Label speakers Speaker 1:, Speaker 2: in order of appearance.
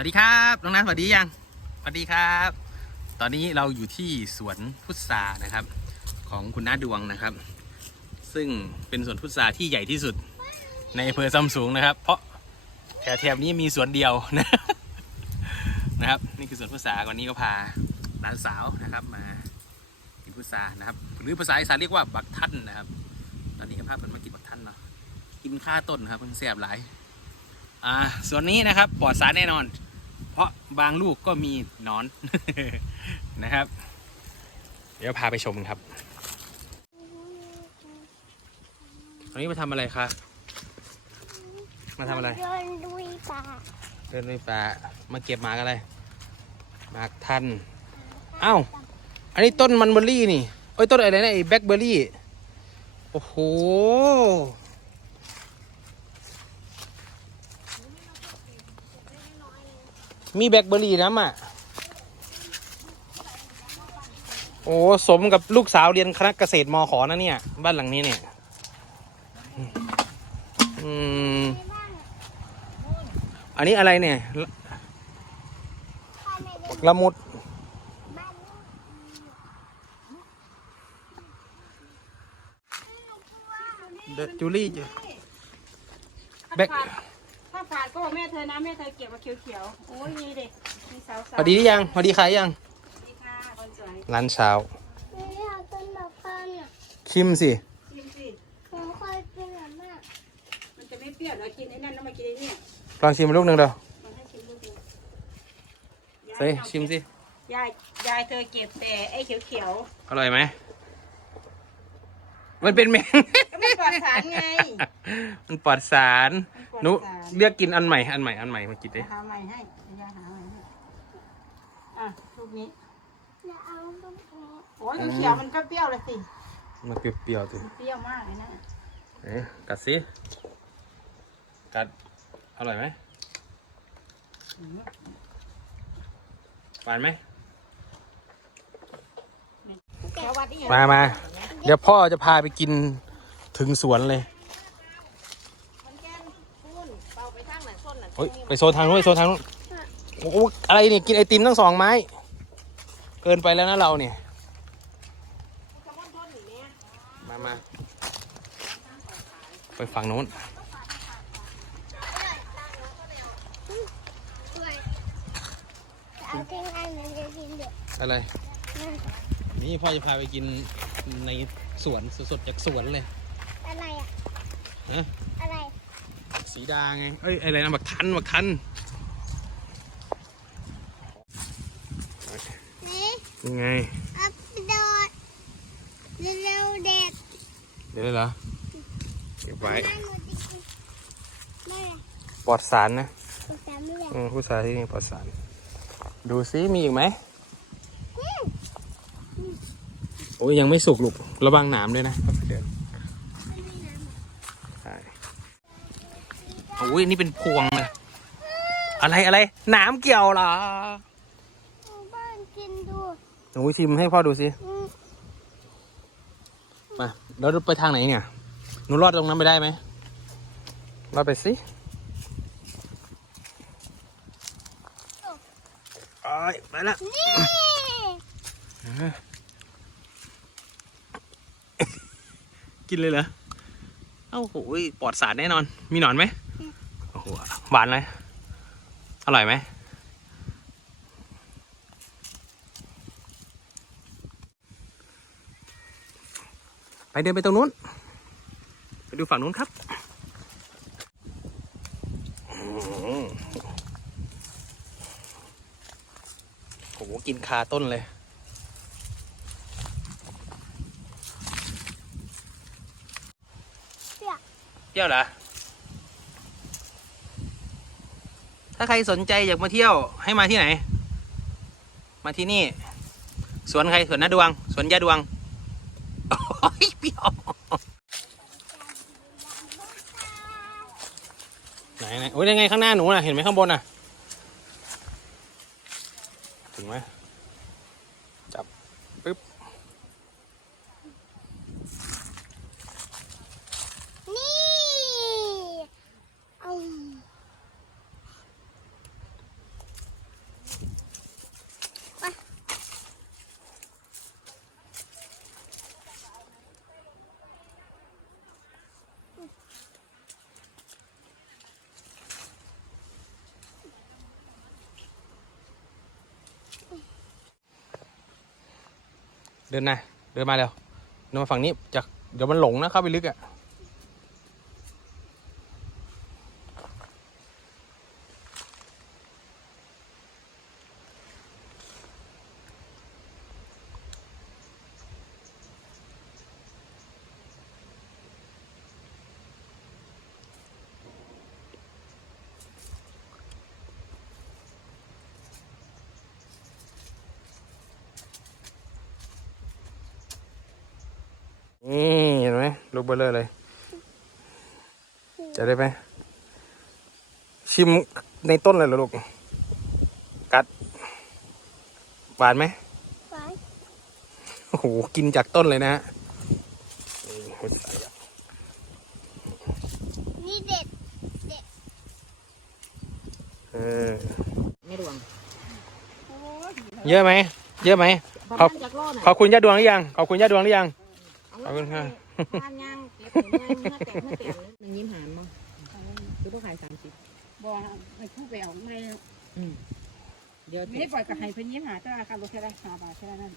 Speaker 1: วัสดีครับน้องนัทสวัสดียังสวัสดีครับ ตอนนี้เราอยู่ที่สวนพุทรานะครับ ของคุณน้าดวงนะครับ ซึ่งเป็นสวนพุทราที่ใหญ่ที่สุดในอำเภอซัมซุงนะครับ เพราะแถวแถบนี้มีสวนเดียวนะนะครับนี่คือสวนพุทราวันนี้ก็พาหลานสาวนะครับมากินพุทรานะครับ หรือภาษาอีสานเรียกว่าบักท่านนะครับ ตอนนี้ก็พาเพิ่นมากินบักท่านเนาะกินข้าต้นครับเพิ่งแซ่บหลายอ่าส่วนนี้นะครับปลอดสารแน่นอน เพราะบางลูกก็มีหนอน นะครับ เดี๋ยวพาไปชมครับวันนี้มาทำอะไรคะมาทำอะไร
Speaker 2: เดินลุยป่า
Speaker 1: เดินไปป่ามาเก็บหมากอะไรหมากทันเอ้าอันนี้ต้นมันเบอร์รี่นี่เอ้ยต้นอะไรนะไอ้แบล็คเบอร์รี่ โอ้โห มีแบล็คเบอร์รี่น้ำอะ โอ้สมกับลูกสาวเรียนคณะเกษตรมขอนะเนี่ย บ้านหลังนี้เนี่ย อืม อันนี้อะไรเนี่ย
Speaker 2: บ้านในเด็ก
Speaker 1: ละมุด
Speaker 2: บ้านนี้
Speaker 1: เดจูลี่แบก
Speaker 3: ถ้า ขาดก็บอกแม่เธอนะแม่เธอเก็บมาเขียวๆโอ้ยมีเด็กมีสาวๆ
Speaker 1: พอดีหรือยังพอดีใครยัง
Speaker 3: สวัสดีค่ะคนสวย
Speaker 1: ร้านเช้า
Speaker 2: ไม่อยากกินแบบพันอะ
Speaker 1: คิมสิ
Speaker 3: ชิมสิ
Speaker 2: ผมเคยกินแบบมาก
Speaker 3: มันจะไม่เปรี้ยวเดี๋ยวกินไอ้นั่นแล้วมากินไอ้เนี่ย
Speaker 1: ลองชิมลูกหนึ่งเดียว
Speaker 3: มันให้ชิมลูกเดียว
Speaker 1: เฮ้ยชิมสิ
Speaker 3: ยายยายเธอเก็บแต่ไอ้เขียว
Speaker 1: อร่อยไหมมันเป็นแมง
Speaker 3: ๆก็ ไม่ปลอดสารไง
Speaker 1: มันปลอดสาร
Speaker 3: มันปลอดสาร
Speaker 1: หนุเลือกกินอันใหม่อันใหม่อันใหม่มากินดิ
Speaker 3: หาใหม่ให้ยายหาใหม่ให้อะลูกนี้
Speaker 2: จะเอาตรงนี้
Speaker 3: โอ้ยเขียวๆมันก็เปรี้ยวเลยสิ
Speaker 1: มันเปรี้ยวๆสิ
Speaker 3: มันเปรี้ยวมากเลยนะ
Speaker 1: เอ๊ะกัดสิกัดอร่อยไหม
Speaker 3: อืม
Speaker 1: หวานไหม
Speaker 3: เขียววัดนี่ไง
Speaker 1: มามาเดี๋ยวพ่อจะพาไปกิน ถึงสวนเลย
Speaker 3: มันแก้มปุ้นเป่าไปทางไหนส้นน่ะ
Speaker 1: โอ้ยไปโซนทางนู้นไปโซนทางนู้นโอ้โหอะไรนี่กินไอติมทั้งสองไม้ เกินไปแล้วนะเราเนี่ย มามาไปฝั่งนู้น
Speaker 2: ด้วยจะเอาที่ไหนมันจะกินเด็ก
Speaker 1: อะไร
Speaker 2: นั่น
Speaker 1: นี่พ่อจะพาไปกินในสวนสดๆจากสวนเลย
Speaker 2: อะไรอะ
Speaker 1: ฮะ
Speaker 2: อะไร
Speaker 1: สีดาไง เอ้ย อะไรนะบักทันบักทัน
Speaker 2: นี่
Speaker 1: ยังไง
Speaker 2: อัพโดดเร็วๆเด็ก
Speaker 1: เดี๋ยวได้เหรอเก็บไว้
Speaker 2: นั่นหนูจะกินไม่
Speaker 1: ปลอดสารนะ
Speaker 2: ภาษาไม่ได้
Speaker 1: อืมผู้ชายที่นี่ปลอดสาร ดูซิมีอีกไหมโอ้ยยังไม่สุกลูกระวังหนามด้วยนะเดี๋ย อ้ยนี่เป็นพวงเลยอะไรอะไรหนามเกี่ยวเหรอ
Speaker 2: บ้านกินดู
Speaker 1: หนูชิมให้พ่อดูสิ
Speaker 2: อืม
Speaker 1: มาแล้วไปทางไหนเนี่ยหนูรอดตรงนั้นไปได้ไหมรอดไปสิไอ้ยไปละ
Speaker 2: นี่
Speaker 1: กินเลยเหรอเอ้าโหยปลอดสารแน่นอน มีหนอนไหม โอ้โหหวานเลย อร่อยไหมไปเดินไปตรงนู้น ไปดูฝั่งนู้นครับอืมโหกินคาต้นเลย
Speaker 2: เปียก
Speaker 1: เที่ยวเหรอ ถ้าใครสนใจอยากมาเที่ยวให้มาที่ไหน มาที่นี่ สวนใครสวนนาดวง สวนยาดวงโอ้ยเปียวไหนไหนโอ้ยยังไงข้างหน้าหนูน่ะ เห็นไหมข้างบนน่ะ ถึงไหม
Speaker 2: เดิ
Speaker 1: นนะเดินมาเร็วเดินมาฝั่งนี้จากเดี๋ยวมันหลงนะเข้าไปลึกอะ่ะ นี่เห็นไหมลูกเบลเลอร์เลย จะได้ไหมชิมในต้นเลยเหรอลูก กัด หวานไหม
Speaker 2: ไป
Speaker 1: โอ้โหกินจากต้นเลยนะฮะนี่หัวใจอะ
Speaker 2: นี่เด็ด
Speaker 1: เออ
Speaker 4: ไม่ดวง
Speaker 1: เยอะไหม เยอะไหม
Speaker 4: ประ
Speaker 1: ขอบ
Speaker 4: มาณจากรอดน่ะ
Speaker 1: ขอบคุณย่าดวงหรือยัง ขอบคุณย่าดวงหรือยังข อบคุณค่ะ
Speaker 4: ทานยังเก็บเงินเมื่อแต่เมื่อแต่หนึ่งยิ้มหานมั้งคือต้ขายสามสิบ
Speaker 3: บอกไอ้ผู้ไปเอาไม่
Speaker 4: เดี๋ยว
Speaker 3: ไม่ได้ปล่อยกับไห้เพิ่นยิ้มหาแต่ราคารถแค่ได้ห้าบาทแค่นั้น